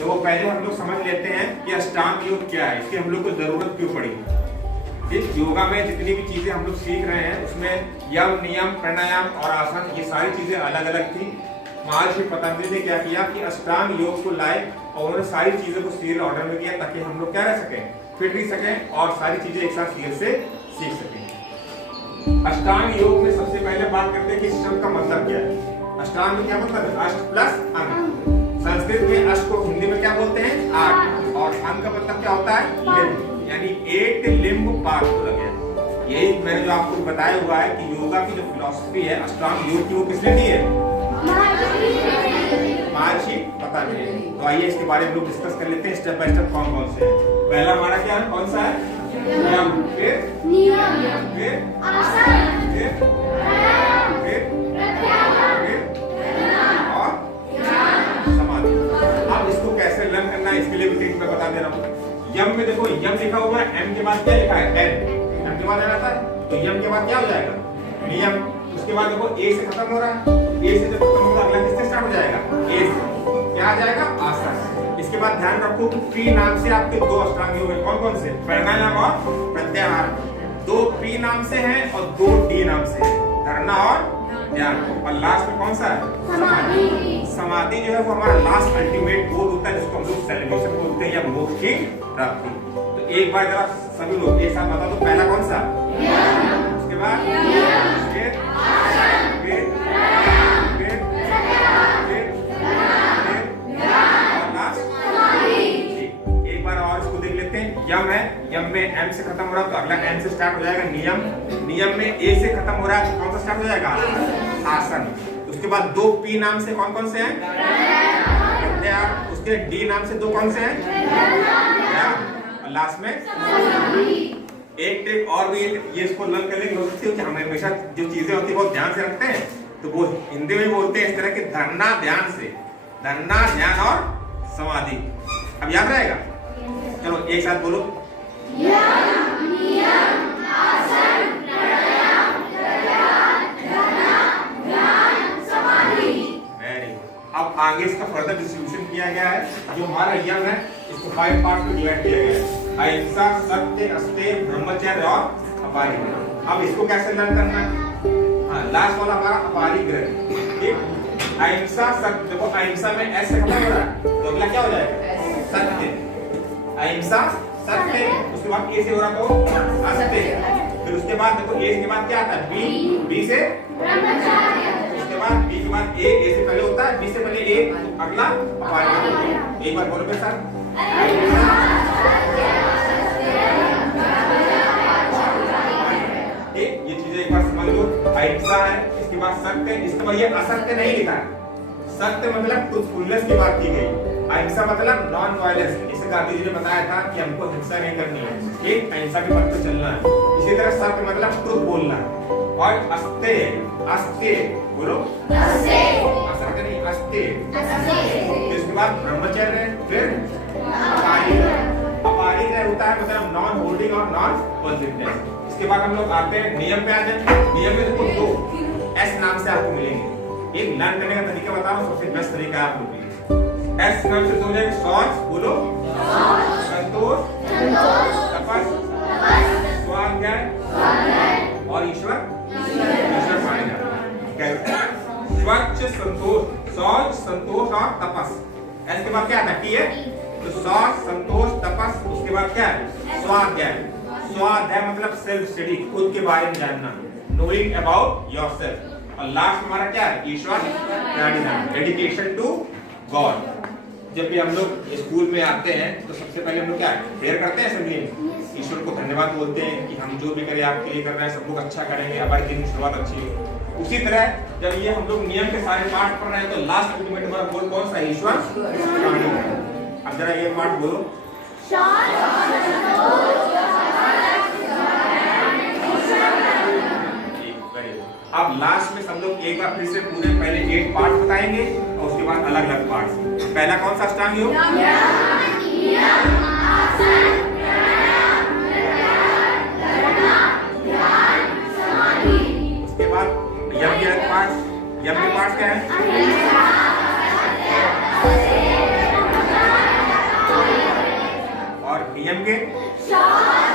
तो वो पहले हम लोग समझ लेते हैं कि अष्टांग योग क्या है, इसकी हम लोग को जरूरत क्यों पड़ी। इस योगा में जितनी भी चीजें हम लोग सीख रहे हैं उसमें यम, नियम, प्राणायाम और आसन ये सारी चीजें अलग अलग थी। महर्षि पतंजलि ने क्या किया कि अष्टांग योग को लाए और उन्होंने सारी चीजों को सीरियल ऑर्डर में किया ताकि हम लोग क्या रह सकें, फिट रह सकें और सारी चीजें एक साथ सीरियल से सीख सकें। अष्टांग योग में सबसे पहले बात करते हैं कि इस शब्द का मतलब क्या है। अष्टांग में क्या मतलब है? अष्ट प्लस अंग। संस्कृत में अष्ट को हिंदी में क्या बोलते हैं? 8। और अंग का मतलब क्या होता है? लिम्ब, यानी 8 लिम्ब पार्ट बोला गया। यही मैंने जो आपको बताया हुआ है कि योगा की जो फिलॉसफी है अष्टांग योग की, वो किसने दी है? महर्षि पतंजलि। तो आइए इसके बारे में लोग डिस्कस कर लेते हैं स्टेप बाय स्टेप कौन कौन से हैं। पहला हमारा क्या है, कौन सा है? यम, फिर नियम, फिर आसन, फिर प्राणायाम, फिर प्रत्याहार, फिर और समाधि। अब इसको कैसे लर्न करना है इसके लिए भी ट्रिक मैं बता दे रहा हूँ। यम में देखो, यम लिखा हुआ है, एम के बाद क्या लिखा है? एन। एम के बाद आता है तो यम के बाद क्या हो जाएगा? नियम। उसके बाद देखो ए से खत्म हो रहा है, ए से जब खत्म होगा अगला किससे स्टार्ट हो जाएगा? ए से। क्या आ जाएगा? आसन। इसके बाद ध्यान रखो कि पी नाम से आपके 2 अष्टांग योग हैं। कौन कौन से? प्राणायाम और प्रत्याहार। 2 पी नाम से हैं और 2 डी नाम से हैं, धारणा और ध्यान। और लास्ट में कौन सा है? समाधि। समाधि जो है वो हमारा लास्ट अल्टीमेट गोल होता है जिसको हम लोग सेलिब्रेशन बोलते हैं या मोक्ष की प्राप्ति। तो एक बार जरा सभी लोग एक साथ बता दो, पहला कौन सा? उसके बाद फिर एक बार और इसको देख लेते हैं। यम है, यम में एम से खत्म हो रहा है तो अगला एन से स्टार्ट हो जाएगा नियम। नियम में ए से खत्म हो रहा है तो कौन सा स्टार्ट हो जाएगा? आसन। उसके बाद 2 पी नाम से कौन कौन से हैं? प्रत्याहार। उसके डी नाम से 2 कौन से हैं? और लास्ट में एक ट्रिक और भी ये इसको लर्न करने की हो सकती है कि हम हमेशा जो चीजें होती है बहुत ध्यान से रखते हैं तो वो हिंदी में बोलते हैं इस तरह के धरना ध्यान से, धरना ध्यान और समाधि। अब याद रहेगा? चलो एक साथ बोलो। यम, नियम, आसन, प्राणायाम, प्रत्याहार, धरना, ध्यान, समाधि। Very good. अब आगे इसका फर्दर डिस्ट्रीब्यूशन किया गया है। जो हमारा यम है इसको 5 पार्ट में डिवाइड किया गया है। अहिंसा, सत्य, अस्तेय, ब्रह्मचर्य और अपरिग्रह। अब इसको कैसे लर्न करना है? हाँ, लास्ट वाला हमारा अपरिग्रह। ठीक, अहिंसा, सत्य। देखो अहिंसा में एस से खत्म हो रहा है तो अगला क्या हो जाएगा? सत्य। अहिंसा, सत्य। उसके बाद ए से हो रहा तो अस्तेय। फिर उसके बाद देखो ए के बाद क्या आता है? बी, बी से ब्रह्मचर्य। उसके बाद बी के बाद ए से पहले होता है, बी से पहले ए, तो अगला अपरिग्रह। एक बार बोलो मेरे साथ। ये चीजें एक बार समझ लो। अहिंसा है, इसके बाद सत्य, इसके बाद ये असत्य नहीं लिखा है। सत्य मतलब ट्रूथफुलनेस की बात की गई। अहिंसा मतलब नॉन वायलेंस। इसे गांधी जी ने बताया था कि हमको हिंसा नहीं करनी है, ठीक, अहिंसा के पथ पे चलना है। इसी तरह सत्य मतलब ट्रूथ बोलना है। और अस्तेय, अस्तेय बोलो, अस्तेय, असत्य नहीं, अस्तेय। इसके बाद ब्रह्मचर्य, फिर अपरिग्रह होता है मतलब नॉन होल्डिंग और नॉन पॉजिटिवनेस। इसके बाद हम लोग आते हैं नियम पे। आ जाए नियम में देखो 2 एस नाम से आपको मिलेंगे। एक लर्न करने का तरीका बता रहा हूं, सबसे बेस्ट तरीका है आप लोग के लिए। एस नाम से हो जाएगा शौच, बोलो संतोष, तपस, स्वाध्याय और ईश्वर माने जाते हैं। स्वच्छ, संतोष, शौच, संतोष और तपस। एस के बाद क्या आता है? टी है तो शौच, संतोष, तपस। उसके बाद क्या है? स्वाध्याय। स्वाध्याय मतलब सेल्फ स्टडी, खुद के बारे में जानना, नोइंग अबाउट योरसेल्फ। और लास्ट हमारा क्या है? ईश्वर प्रणिधान, डेडिकेशन टू गॉड। जब भी हम लोग स्कूल में आते हैं तो सबसे पहले हम लोग क्या प्रेयर करते हैं, असेंबली ईश्वर को धन्यवाद बोलते हैं कि हम जो भी करें आपके लिए कर रहे हैं, सब लोग अच्छा करेंगे, हमारे दिन की शुरुआत अच्छी हो। उसी तरह जब ये हम लोग नियम के सारे पाठ पढ़ रहे हैं तो लास्ट अल्टीमेट हमारा गोल कौन सा है? ईश्वर प्रणिधान। अब जरा ये पाठ बोलो। अब लास्ट में सब लोग एक बार फिर से पूरे पहले 8 पार्ट बताएंगे और उसके बाद अलग अलग पार्ट। पहला कौन सा अष्टांग योग? उसके बाद यम के पार्ट, यम के पार्ट क्या है? नियम के